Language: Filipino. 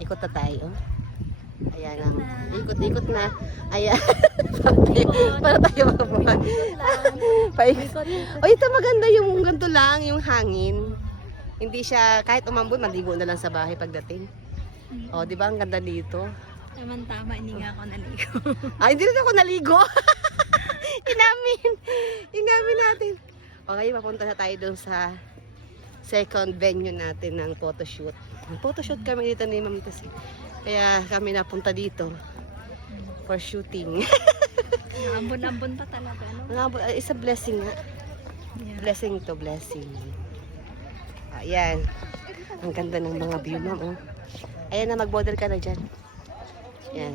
Ikot na tayo. Ayan na. Ikot-ikot na. Ayan. para tayo mabuhay. Paikot. O ito maganda yung ganito lang, yung hangin. Hindi siya, kahit umambon, maligo na lang sa bahay pagdating. O, di ba? Ang ganda dito. Naman tama, hindi nga ako naligo. Hindi rin ako naligo. Inamin natin. O ngayon, papunta na tayo dun sa second venue natin ng photoshoot. Photoshoot kami dito ni Ma'am Tessie. Kaya kami napunta dito for shooting. Ambon-ambon pa talaga, no? It's a blessing nga. Yeah. Blessing to blessing. Ayan. Ang ganda ng mga view, Ma'am. Oh. Ayan na, mag-border ka na dyan. Ayan.